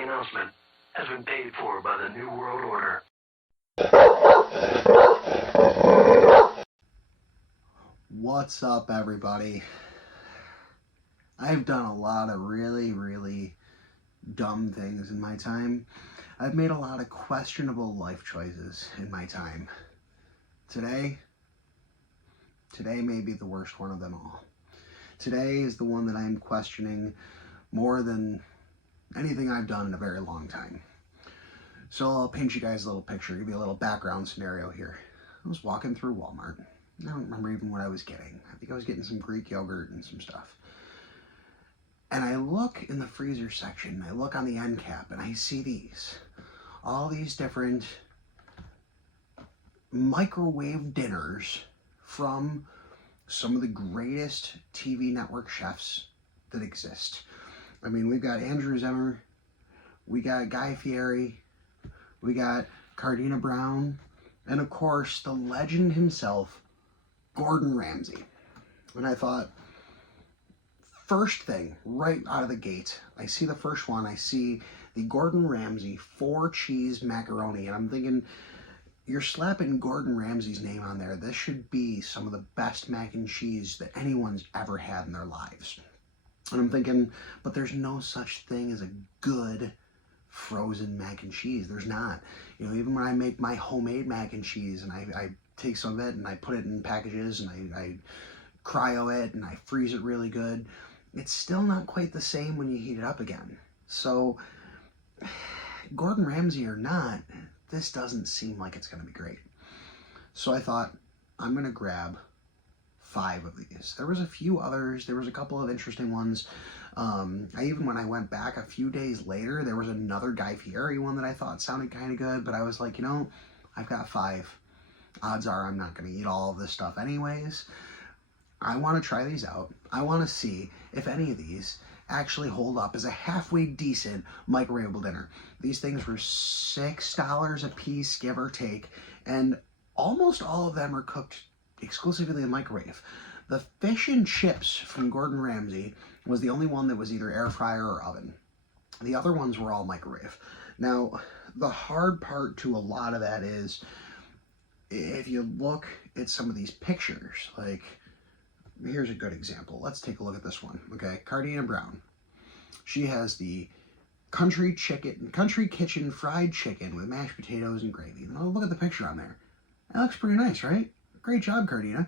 following announcement has been paid for by the New World Order. What's up, everybody? I've done a lot of really dumb things in my time. I've made a lot of questionable life choices in my time. Today may be the worst one of them all. Today is the one that I'm questioning more than anything I've done in a very long time. So I'll paint you guys a little picture, give you a little background scenario here. I was walking through Walmart. I don't remember even what I was getting. I think I was getting some Greek yogurt and some stuff. And I look in the freezer section, I look on the end cap, and I see these. All these different microwave dinners from some of the greatest TV network chefs that exist. I mean, we've got Andrew Zimmern, we got Guy Fieri, we got Cardina Brown, and of course, the legend himself, Gordon Ramsay. And I thought, first thing, right out of the gate, I see the first one, I see the Gordon Ramsay 4-cheese macaroni, and I'm thinking, you're slapping Gordon Ramsay's name on there. This should be some of the best mac and cheese that anyone's ever had in their lives. And I'm thinking, but there's no such thing as a good frozen mac and cheese. There's not. You know, even when I make my homemade mac and cheese and I take some of it and I put it in packages and I cryo it and I freeze it really good, it's still not quite the same when you heat it up again. So, Gordon Ramsay or not, this doesn't seem like it's going to be great. So I thought, I'm going to grab 5 of these. There was a few others. There was a couple of interesting ones. When I went back a few days later, there was another Guy Fieri one that I thought sounded kind of good, but I was like, you know, I've got 5. Odds are I'm not going to eat all of this stuff anyways. I want to try these out. I want to see if any of these actually hold up as a halfway decent microwavable dinner. These things were $6 a piece, give or take, and almost all of them are cooked exclusively in the microwave. The fish and chips from Gordon Ramsay was the only one that was either air fryer or oven. The other ones were all microwave. Now, the hard part to a lot of that is, if you look at some of these pictures, like, here's a good example. Let's take a look at this one, okay? Cardina Brown. She has the country kitchen fried chicken with mashed potatoes and gravy. Now look at the picture on there. That looks pretty nice, right? Great job, Cardina.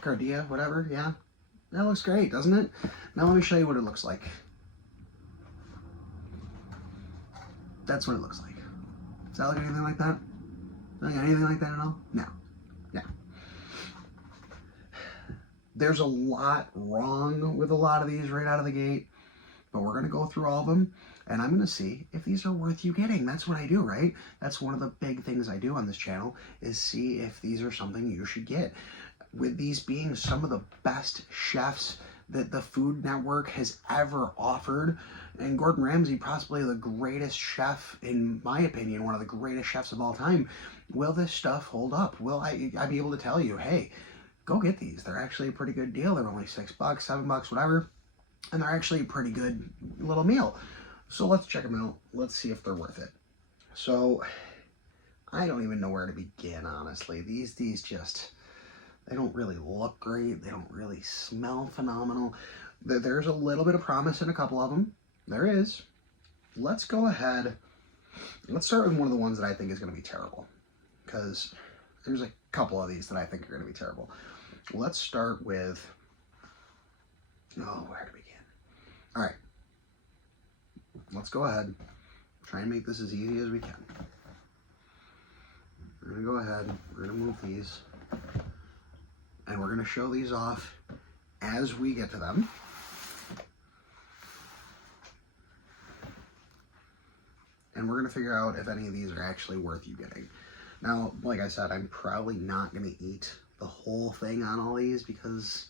Cardia, whatever, yeah. That looks great, doesn't it? Now let me show you what it looks like. That's what it looks like. Does that look anything like that? Anything like that at all? No. No. There's a lot wrong with a lot of these right out of the gate, but we're going to go through all of them, and I'm going to see if these are worth you getting. That's what I do, right? That's one of the big things I do on this channel, is see if these are something you should get. With these being some of the best chefs that the Food Network has ever offered, and Gordon Ramsay, possibly the greatest chef, in my opinion, one of the greatest chefs of all time, will this stuff hold up? Will I be able to tell you, hey, go get these. They're actually a pretty good deal. They're only $6, $7, whatever. And they're actually a pretty good little meal. So let's check them out. Let's see if they're worth it. So I don't even know where to begin, honestly. These just, they don't really look great. They don't really smell phenomenal. There's a little bit of promise in a couple of them. There is. Let's go ahead. Let's start with one of the ones that I think is going to be terrible, because there's a couple of these that I think are going to be terrible. Let's start with, where to begin? All right, let's go ahead, try and make this as easy as we can. We're going to go ahead, we're going to move these, and we're going to show these off as we get to them. And we're going to figure out if any of these are actually worth you getting. Now, like I said, I'm probably not going to eat the whole thing on all these, because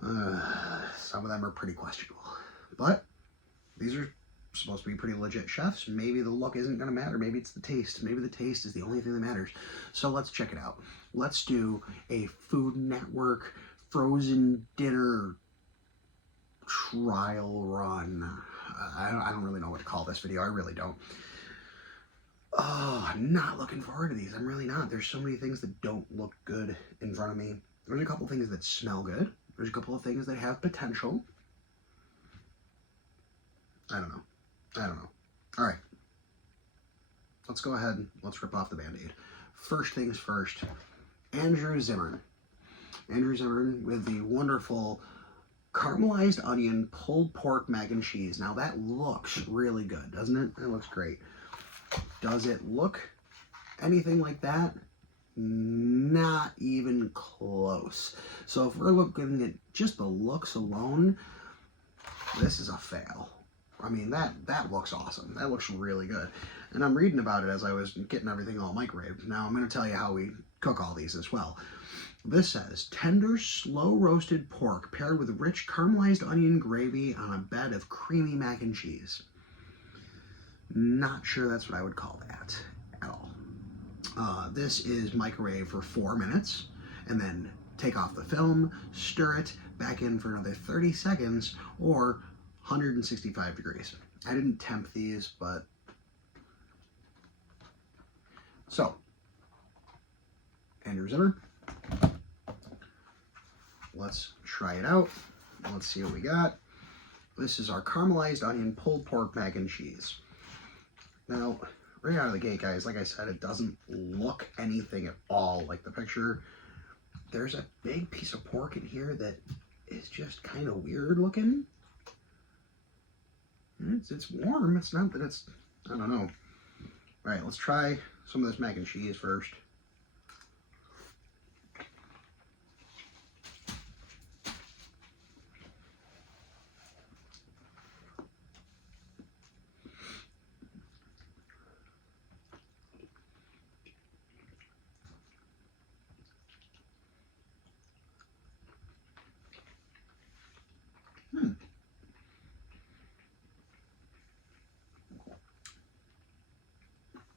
some of them are pretty questionable. But these are supposed to be pretty legit chefs. Maybe the look isn't going to matter. Maybe it's the taste. Maybe the taste is the only thing that matters. So let's check it out. Let's do a Food Network frozen dinner trial run. I don't really know what to call this video. I really don't. Oh, I'm not looking forward to these. I'm really not. There's so many things that don't look good in front of me. There's a couple things that smell good. There's a couple of things that have potential. I don't know. All right. Let's go ahead. Let's rip off the Band-Aid. First things first. Andrew Zimmern. Andrew Zimmern with the wonderful caramelized onion pulled pork mac and cheese. Now that looks really good, doesn't it? It looks great. Does it look anything like that? Not even close. So if we're looking at just the looks alone, this is a fail. I mean, that looks awesome. That looks really good. And I'm reading about it as I was getting everything all microwaved. Now I'm going to tell you how we cook all these as well. This says, tender, slow-roasted pork paired with rich caramelized onion gravy on a bed of creamy mac and cheese. Not sure that's what I would call that at all. This is microwave for 4 minutes, and then take off the film, stir it, back in for another 30 seconds, or 165 degrees. I didn't temp these, but... So, Andrew Zimmern. Let's try it out. Let's see what we got. This is our caramelized onion pulled pork mac and cheese. Now, right out of the gate, guys, like I said, it doesn't look anything at all like the picture. There's a big piece of pork in here that is just kind of weird looking. It's warm. It's not that it's, I don't know. All right, let's try some of this mac and cheese first.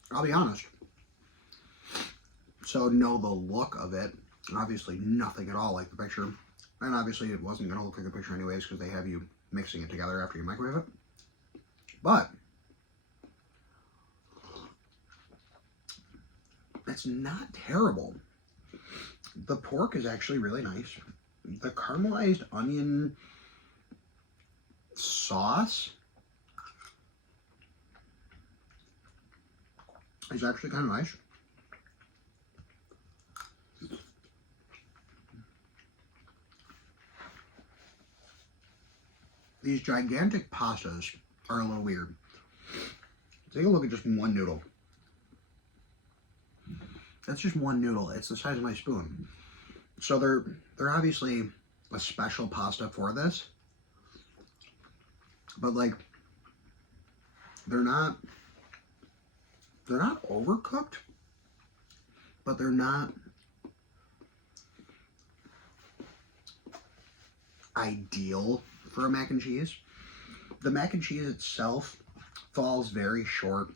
I'll be honest. So know the look of it. Obviously nothing at all like the picture. And obviously it wasn't going to look like the picture anyways because they have you mixing it together after you microwave it. But it's not terrible. The pork is actually really nice. The caramelized onion sauce is actually kind of nice. These gigantic pastas are a little weird. Take a look at just one noodle. That's just one noodle. It's the size of my spoon. So they're obviously a special pasta for this. But like they're not overcooked, but they're not ideal for a mac and cheese. The mac and cheese itself falls very short.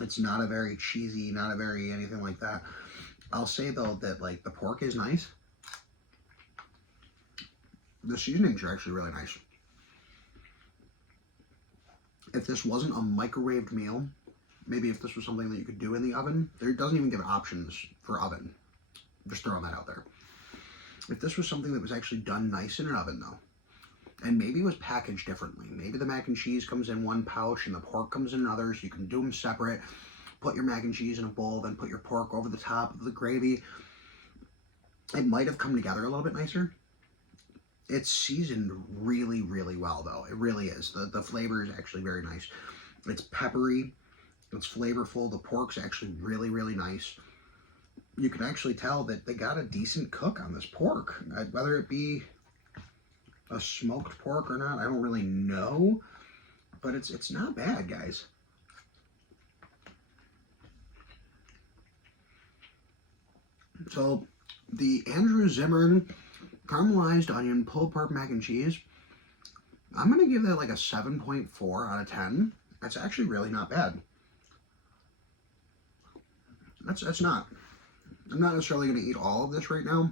It's not a very cheesy, not a very anything like that. I'll say though that like the pork is nice. The seasonings are actually really nice. If this wasn't a microwaved meal, maybe if this was something that you could do in the oven, there doesn't even give options for oven. Just throwing that out there. If this was something that was actually done nice in an oven though, and maybe was packaged differently. Maybe the mac and cheese comes in one pouch and the pork comes in another, so you can do them separate. Put your mac and cheese in a bowl, then put your pork over the top of the gravy. It might have come together a little bit nicer. It's seasoned really, really well though. It really is. The flavor is actually very nice. It's peppery. It's flavorful. The pork's actually really, really nice. You can actually tell that they got a decent cook on this pork. Whether it be a smoked pork or not, I don't really know. But it's not bad, guys. So, the Andrew Zimmern caramelized onion pulled pork mac and cheese, I'm going to give that like a 7.4 out of 10. That's actually really not bad. That's not. I'm not necessarily going to eat all of this right now,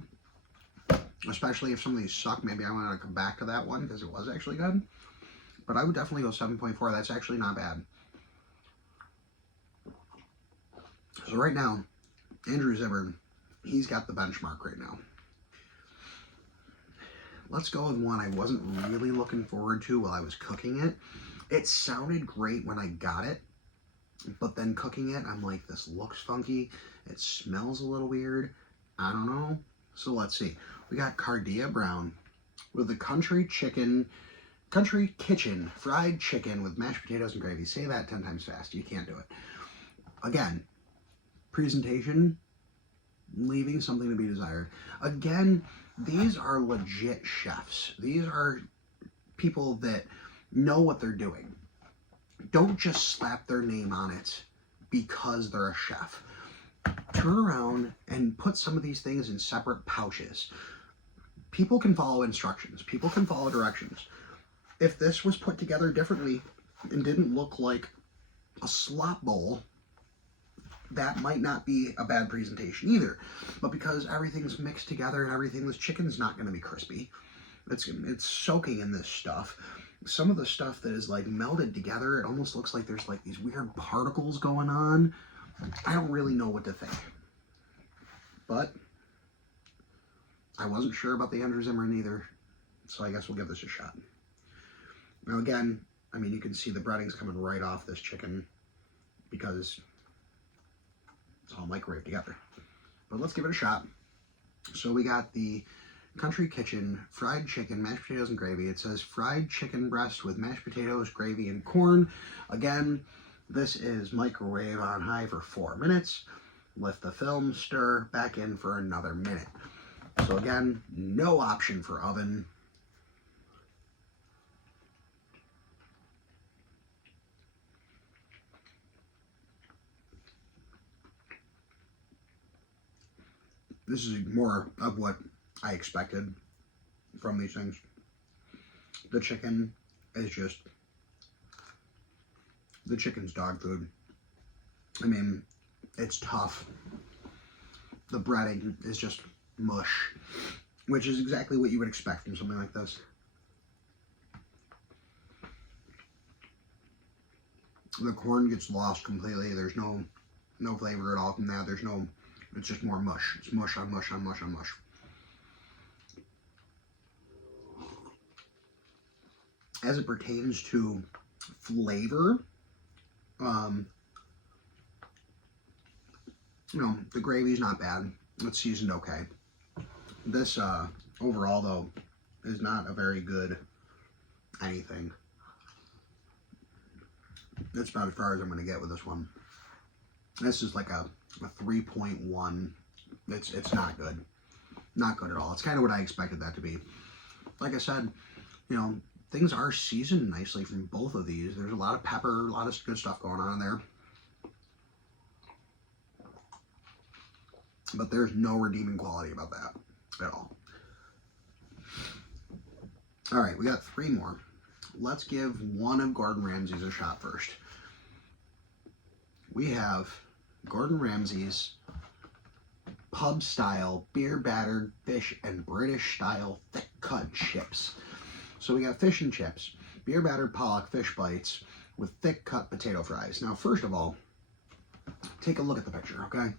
especially if some of these suck. Maybe I want to come back to that one because it was actually good. but I would definitely go 7.4. That's actually not bad. So right now, Andrew Zimmern, he's got the benchmark right now. Let's go with one I wasn't really looking forward to while I was cooking it. It sounded great when I got it, but then cooking it, I'm like, this looks funky. It smells a little weird. I don't know. So let's see. We got Cardina Brown with the country kitchen fried chicken with mashed potatoes and gravy. Say that 10 times fast. You can't do it. Again, presentation, leaving something to be desired. Again, these are legit chefs. These are people that know what they're doing. Don't just slap their name on it because they're a chef. Turn around and put some of these things in separate pouches. People can follow instructions. People can follow directions. If this was put together differently and didn't look like a slop bowl, that might not be a bad presentation either. But because everything's mixed together and everything, this chicken's not going to be crispy. It's soaking in this stuff. Some of the stuff that is like melded together, it almost looks like there's like these weird particles going on. I don't really know what to think. But I wasn't sure about the Andrew Zimmern either, so I guess we'll give this a shot. Now again, I mean, you can see the breading's coming right off this chicken because it's all microwaved together. But let's give it a shot. So we got the country kitchen fried chicken, mashed potatoes and gravy. It says fried chicken breast with mashed potatoes, gravy, and corn. Again, this is microwave on high for 4 minutes. Lift the film, stir, back in for another minute. So again, no option for oven. This is more of what I expected from these things. The chicken is just, the chicken's dog food. I mean, it's tough. The breading is just mush, which is exactly what you would expect from something like this. The corn gets lost completely. There's no flavor at all from that. There's no, it's just more mush. It's mush on mush on mush on mush. As it pertains to flavor, you know, the gravy's not bad. It's seasoned okay. This, overall, though, is not a very good anything. That's about as far as I'm going to get with this one. This is like a 3.1. It's not good. Not good at all. It's kind of what I expected that to be. Like I said, you know, things are seasoned nicely from both of these. There's a lot of pepper, a lot of good stuff going on in there. But there's no redeeming quality about that at all. All right, we got 3 more. Let's give one of Gordon Ramsay's a shot first. We have Gordon Ramsay's pub-style, beer-battered fish and British-style thick-cut chips. So we got fish and chips, beer-battered pollock fish bites with thick-cut potato fries. Now, first of all, take a look at the picture, okay?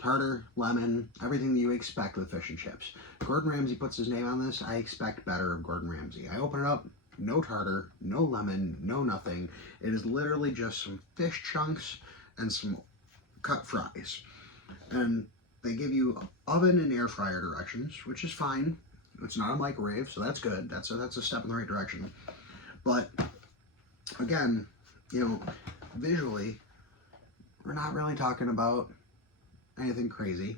Tartar, lemon, everything that you expect with fish and chips. Gordon Ramsay puts his name on this. I expect better of Gordon Ramsay. I open it up, no tartar, no lemon, no nothing. It is literally just some fish chunks and some cut fries. And they give you oven and air fryer directions, which is fine. It's not a microwave, so that's good. That's a step in the right direction. But again, you know, visually, we're not really talking about anything crazy.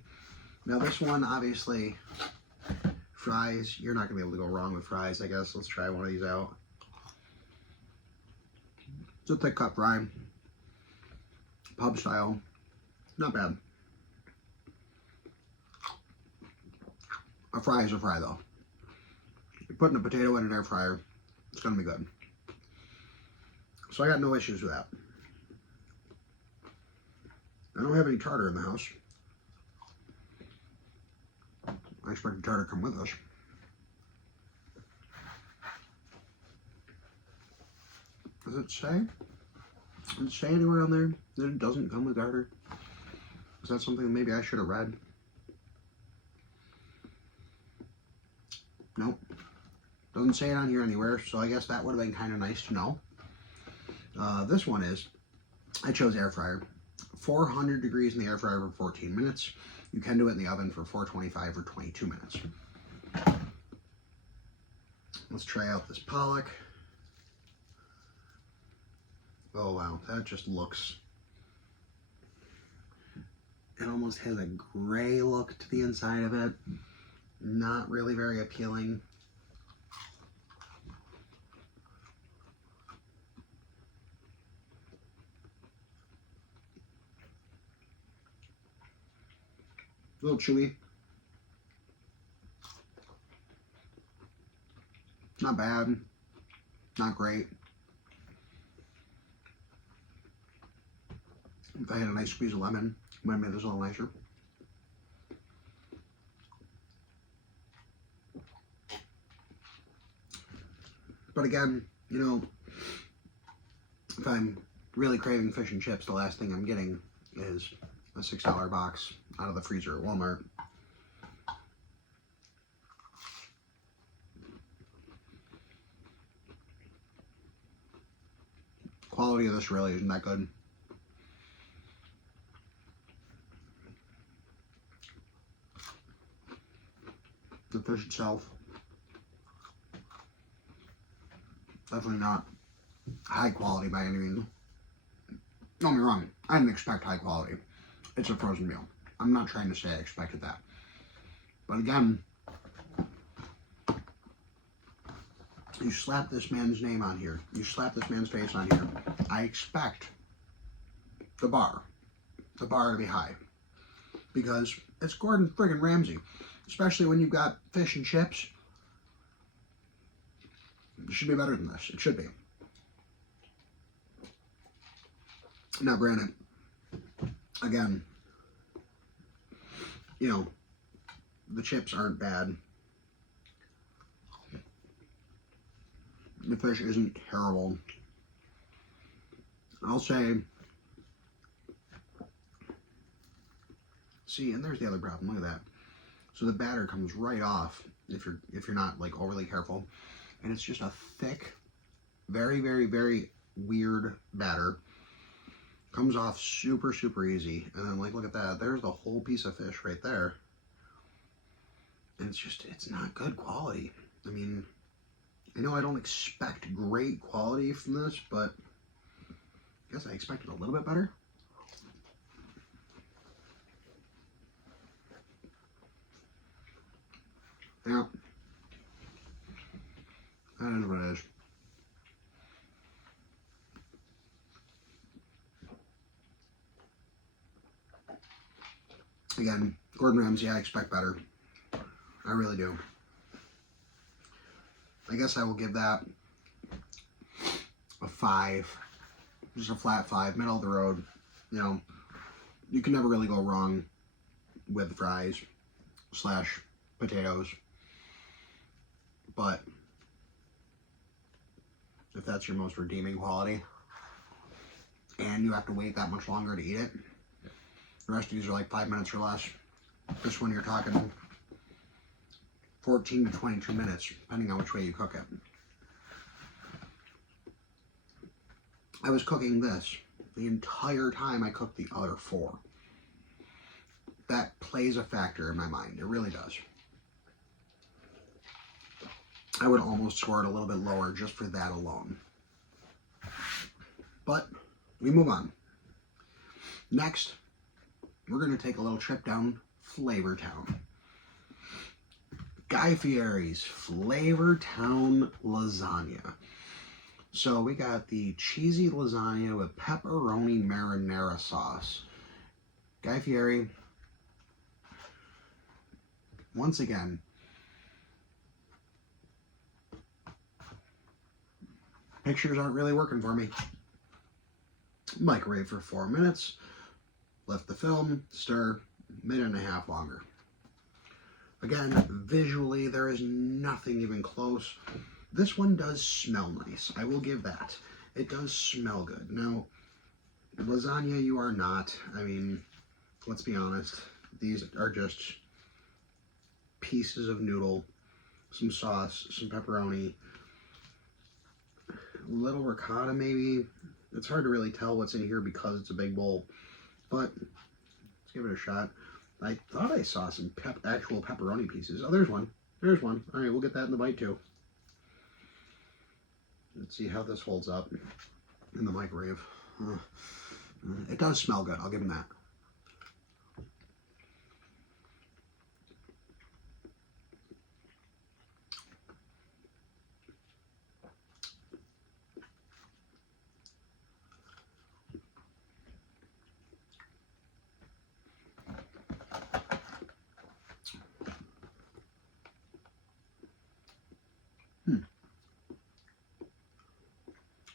Now this one, obviously, fries, you're not gonna be able to go wrong with fries, I guess. Let's try one of these out. It's a thick cut fry, pub style, not bad. A fry is a fry though. You're putting a potato in an air fryer, it's gonna be good. So I got no issues with that. I don't have any tartar in the house. I expect the tartar to come with us. Does it say? Does it say anywhere on there that it doesn't come with garter? Is that something maybe I should have read? Nope. Doesn't say it on here anywhere, so I guess that would have been kind of nice to know. This one is, I chose air fryer. 400 degrees in the air fryer for 14 minutes. You can do it in the oven for 425 or 22 minutes. Let's try out this pollock. Oh wow, that just looks, it almost has a gray look to the inside of it. Not really very appealing. A little chewy. Not bad. Not great. If I had a nice squeeze of lemon, it might have made this a little nicer. But again, you know, if I'm really craving fish and chips, the last thing I'm getting is a $6 box out of the freezer at Walmart. Quality of this really isn't that good. The fish itself, definitely not high quality by any means. Don't get me wrong, I didn't expect high quality. It's a frozen meal. I'm not trying to say I expected that. But again, you slap this man's name on here, you slap this man's face on here, I expect the bar to be high. Because it's Gordon friggin' Ramsay. Especially when you've got fish and chips. It should be better than this. It should be. Now granted, again, you know, the chips aren't bad. The fish isn't terrible. I'll say, see, and there's the other problem. Look at that. So the batter comes right off if you're not like overly careful, and it's just a thick, very, very, very weird batter. Comes off super, super easy, and then like look at that. There's the whole piece of fish right there, and it's not good quality. I mean, I know I don't expect great quality from this, but I guess I expected a little bit better. Yeah, that is what it is. Again, Gordon Ramsay, I expect better. I really do. I guess I will give that a 5. Just a flat 5, middle of the road. You know, you can never really go wrong with fries / potatoes. But if that's your most redeeming quality and you have to wait that much longer to eat it, the rest of these are like 5 minutes or less. This one you're talking 14 to 22 minutes, depending on which way you cook it. I was cooking this the entire time I cooked the other 4. That plays a factor in my mind. It really does. I would almost score it a little bit lower just for that alone. But we move on. Next, we're going to take a little trip down Flavor Town. Guy Fieri's Flavor Town lasagna. So we got the cheesy lasagna with pepperoni marinara sauce. Guy Fieri, once again, pictures aren't really working for me. Microwave for 4 minutes. Left the film, stir, minute and a half longer. Again, visually, there is nothing even close. This one does smell nice. I will give that. It does smell good. Now, lasagna you are not. I mean, let's be honest. These are just pieces of noodle, some sauce, some pepperoni, a little ricotta maybe. It's hard to really tell what's in here because it's a big bowl, but let's give it a shot. I thought I saw some actual pepperoni pieces. Oh, there's one. There's one. All right, we'll get that in the bite too. Let's see how this holds up in the microwave. It does smell good. I'll give him that.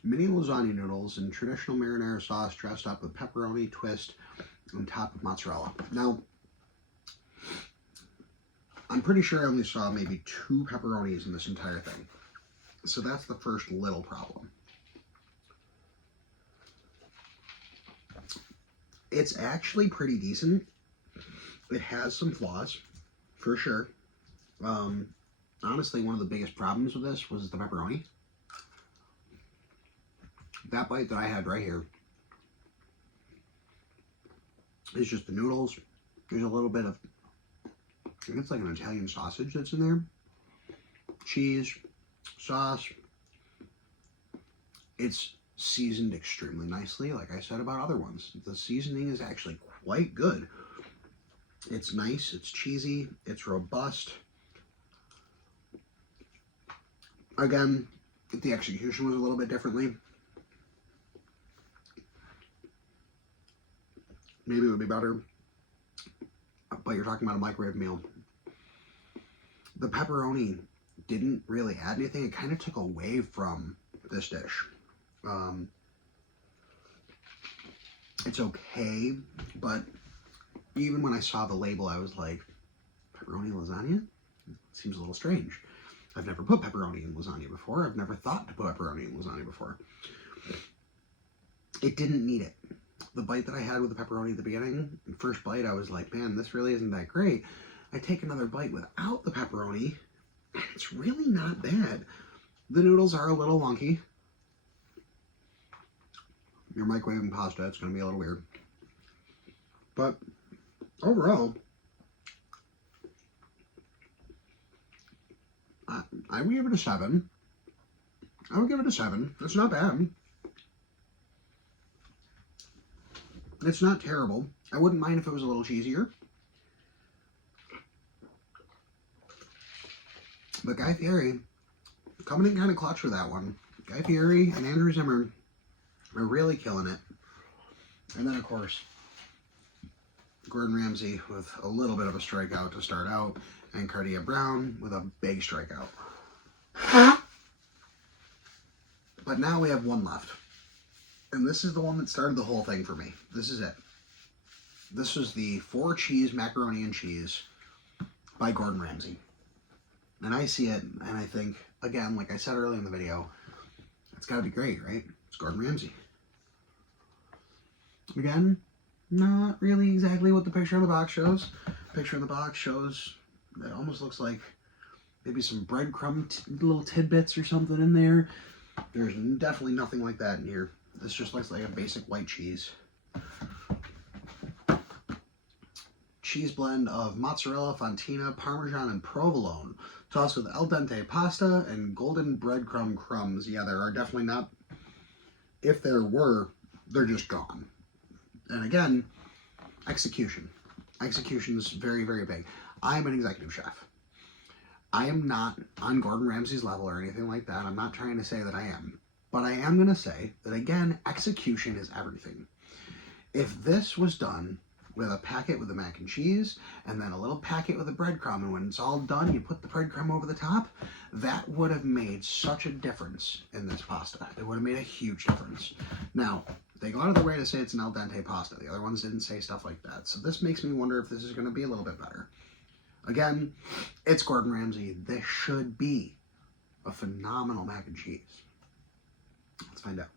Mini lasagna noodles in traditional marinara sauce dressed up with pepperoni twist on top of mozzarella. Now, I'm pretty sure I only saw maybe 2 pepperonis in this entire thing. So that's the first little problem. It's actually pretty decent. It has some flaws, for sure. Honestly, one of the biggest problems with this was the pepperoni. That bite that I had right here is just the noodles. There's a little bit of, I think it's like an Italian sausage that's in there. Cheese, sauce. It's seasoned extremely nicely, like I said about other ones. The seasoning is actually quite good. It's nice, it's cheesy, it's robust. Again, the execution was a little bit differently. Maybe it would be better, but you're talking about a microwave meal. The pepperoni didn't really add anything. It kind of took away from this dish. It's okay, but even when I saw the label, I was like, pepperoni lasagna? Seems a little strange. I've never put pepperoni in lasagna before. I've never thought to put pepperoni in lasagna before. It didn't need it. The bite that I had with the pepperoni at the beginning, the first bite, I was like, man, this really isn't that great. I take another bite without the pepperoni, and it's really not bad. The noodles are a little wonky. You're microwaving pasta, it's going to be a little weird. But overall, I would give it a 7. I would give it a 7. It's not bad. It's not terrible. I wouldn't mind if it was a little cheesier. But Guy Fieri, coming in kind of clutch for that one. Guy Fieri and Andrew Zimmern are really killing it. And then, of course, Gordon Ramsay with a little bit of a strikeout to start out, and Cardina Brown with a big strikeout. But now we have one left. And this is the one that started the whole thing for me. This is it. This was the 4-cheese macaroni and cheese by Gordon Ramsay. And I see it, and I think, again, like I said earlier in the video, it's got to be great, right? It's Gordon Ramsay. Again, not really exactly what the picture on the box shows. The picture on the box shows, it almost looks like maybe some breadcrumb little tidbits or something in there. There's definitely nothing like that in here. This just looks like a basic white cheese. Cheese blend of mozzarella, fontina, parmesan, and provolone, tossed with al dente pasta and golden breadcrumb crumbs. Yeah, there are definitely not. If there were, they're just gone. And again, execution. Execution is very, very big. I'm an executive chef. I am not on Gordon Ramsay's level or anything like that. I'm not trying to say that I am. But I am going to say that, again, execution is everything. If this was done with a packet with the mac and cheese, and then a little packet with the breadcrumb, and when it's all done, you put the breadcrumb over the top, that would have made such a difference in this pasta. It would have made a huge difference. Now, they go out of their way to say it's an al dente pasta. The other ones didn't say stuff like that. So this makes me wonder if this is going to be a little bit better. Again, it's Gordon Ramsay. This should be a phenomenal mac and cheese. Let's find out.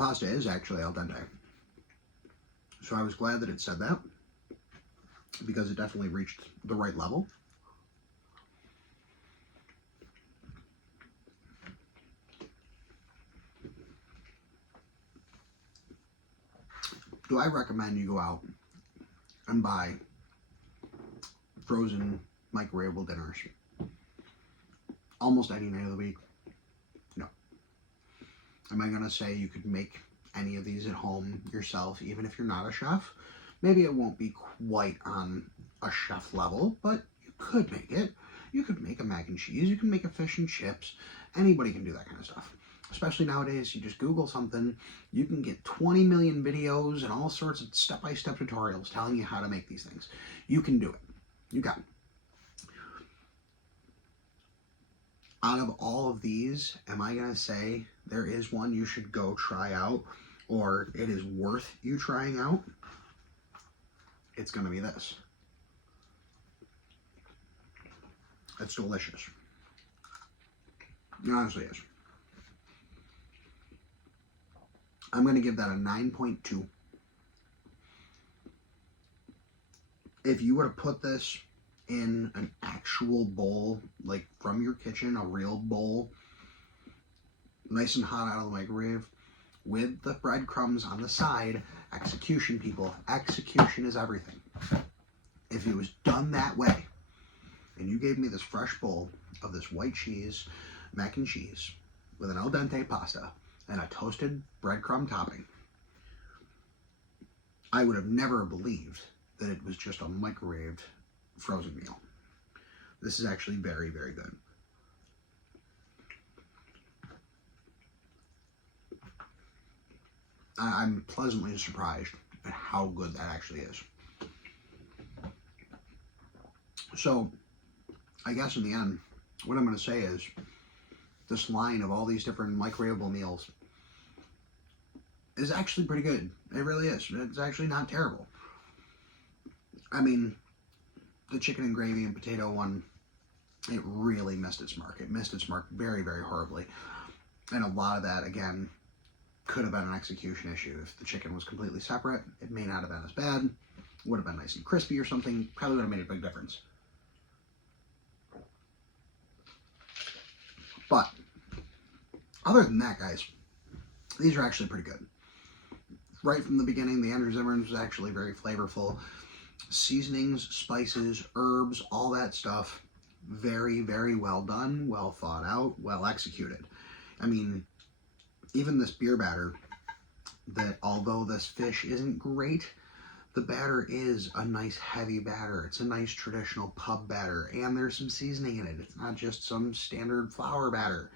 pasta is actually al dente. So I was glad that it said that, because it definitely reached the right level. Do I recommend you go out and buy frozen microwavable dinners almost any night of the week? No. Am I going to say you could make any of these at home yourself, even if you're not a chef? Maybe it won't be quite on a chef level, but you could make it. You could make a mac and cheese. You can make a fish and chips. Anybody can do that kind of stuff. Especially nowadays, you just Google something, you can get 20 million videos and all sorts of step-by-step tutorials telling you how to make these things. You can do it. You got it. Out of all of these, am I going to say there is one you should go try out, or it is worth you trying out? It's going to be this. It's delicious. It honestly is. I'm going to give that a 9.2. If you were to put this in an actual bowl, like from your kitchen, a real bowl, nice and hot out of the microwave, with the breadcrumbs on the side, execution, people. Execution is everything. If it was done that way, and you gave me this fresh bowl of this white cheese, mac and cheese, with an al dente pasta, and a toasted breadcrumb topping, I would have never believed that it was just a microwaved frozen meal. This is actually very, very good. I'm pleasantly surprised at how good that actually is. So, I guess in the end, what I'm going to say is, this line of all these different microwavable meals is actually pretty good. It really is. It's actually not terrible. I mean, the chicken and gravy and potato one, it really missed its mark. It missed its mark very, very horribly. And a lot of that, again, could have been an execution issue. If the chicken was completely separate, it may not have been as bad. Would have been nice and crispy or something. Probably would have made a big difference. But, other than that, guys, these are actually pretty good. Right from the beginning, the Andrew Zimmern was actually very flavorful. Seasonings, spices, herbs, all that stuff, very, very well done, well thought out, well executed. I mean, even this beer batter, that although this fish isn't great, the batter is a nice heavy batter. It's a nice traditional pub batter, and there's some seasoning in it. It's not just some standard flour batter.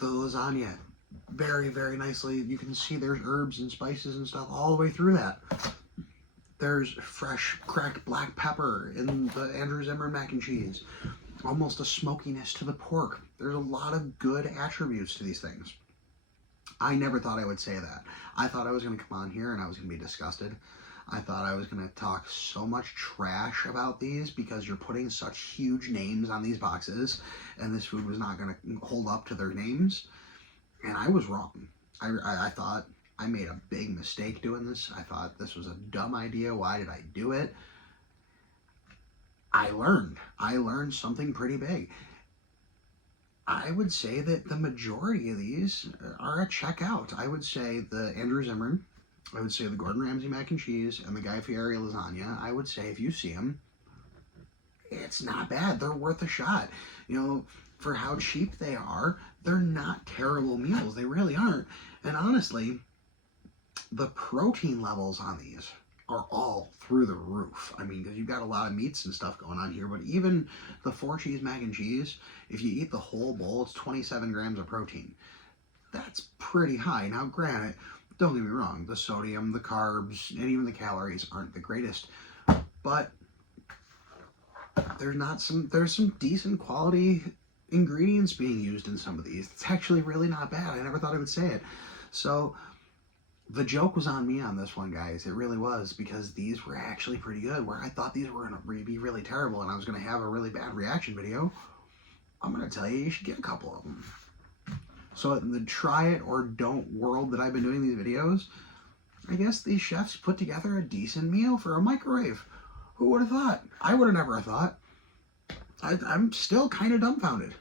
The lasagna, very, very nicely, you can see there's herbs and spices and stuff all the way through that. There's fresh cracked black pepper in the Andrew Zimmern mac and cheese. Almost a smokiness to the pork. There's a lot of good attributes to these things. I never thought I would say that. I thought I was going to come on here and I was going to be disgusted. I thought I was going to talk so much trash about these because you're putting such huge names on these boxes and this food was not going to hold up to their names. And I was wrong. I thought I made a big mistake doing this. I thought this was a dumb idea. Why did I do it? I learned something pretty big. I would say that the majority of these are a checkout. I would say the Andrew Zimmern, I would say the Gordon Ramsay mac and cheese, and the Guy Fieri lasagna. I would say if you see them, it's not bad. They're worth a shot. You know, for how cheap they are, they're not terrible meals. They really aren't. And honestly, the protein levels on these are all through the roof. I mean, because you've got a lot of meats and stuff going on here, but even the 4-cheese mac and cheese, if you eat the whole bowl, it's 27 grams of protein. That's pretty high. Now, granted, don't get me wrong, the sodium, the carbs, and even the calories aren't the greatest, but there's some decent quality ingredients being used in some of these. It's actually really not bad. I never thought I would say it. So, the joke was on me on this one, guys. It really was, because these were actually pretty good. Where I thought these were going to be really terrible and I was going to have a really bad reaction video, I'm going to tell you, you should get a couple of them. So in the try it or don't world that I've been doing these videos, I guess these chefs put together a decent meal for a microwave. Who would have thought? I would have never thought. I'm still kind of dumbfounded.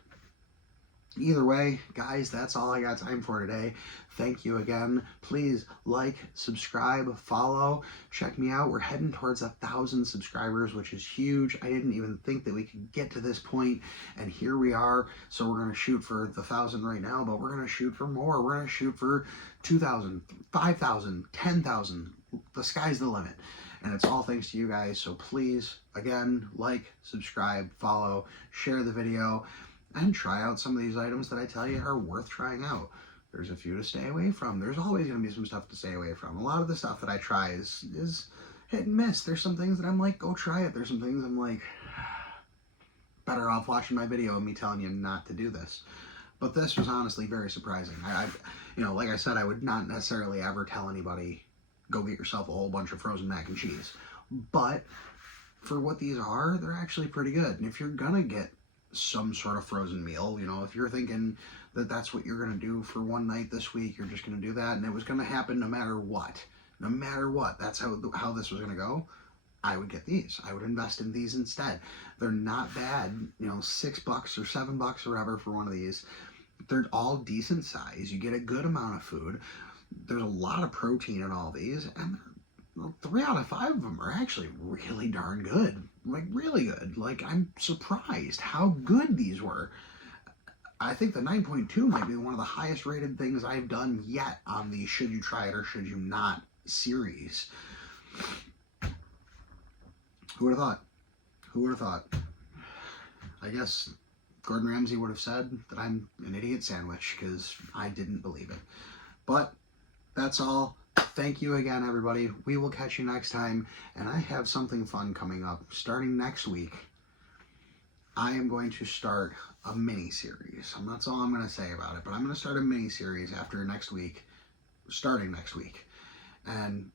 Either way, guys, that's all I got time for today. Thank you again. Please like, subscribe, follow. Check me out. We're heading towards 1,000 subscribers, which is huge. I didn't even think that we could get to this point, and here we are. So we're going to shoot for the 1,000 right now, but we're going to shoot for more. We're going to shoot for 2,000, 5,000, 10,000. The sky's the limit. And it's all thanks to you guys. So please, again, like, subscribe, follow, share the video, and try out some of these items that I tell you are worth trying out. There's a few to stay away from. There's always going to be some stuff to stay away from. A lot of the stuff that I try is hit and miss. There's some things that I'm like, go try it. There's some things I'm like, better off watching my video and me telling you not to do this. But this was honestly very surprising. You know, like I said, I would not necessarily ever tell anybody, go get yourself a whole bunch of frozen mac and cheese. But for what these are, they're actually pretty good. And if you're going to get some sort of frozen meal, you know, if you're thinking that that's what you're going to do for one night this week, you're just going to do that, and it was going to happen no matter what. No matter what, that's how this was going to go. I would get these. I would invest in these instead. They're not bad, you know, $6 or $7 or whatever for one of these. They're all decent size. You get a good amount of food. There's a lot of protein in all these, and 3 out of 5 of them are actually really darn good. Like, really good. Like, I'm surprised how good these were. I think the 9.2 might be one of the highest rated things I've done yet on the should you try it or should you not series. Who would have thought? Who would have thought? I guess Gordon Ramsay would have said that I'm an idiot sandwich because I didn't believe it. But that's all. Thank you again, everybody. We will catch you next time, and I have something fun coming up. Starting next week, I am going to start a mini-series. That's all I'm going to say about it, but I'm going to start a mini-series after next week, starting next week. And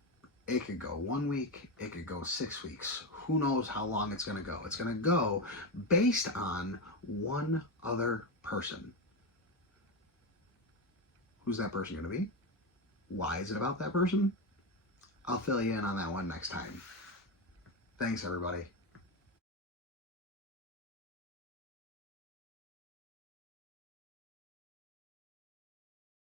it could go 1 week, it could go 6 weeks. Who knows how long it's going to go. It's going to go based on one other person. Who's that person going to be? Why is it about that person? I'll fill you in on that one next time. Thanks, everybody.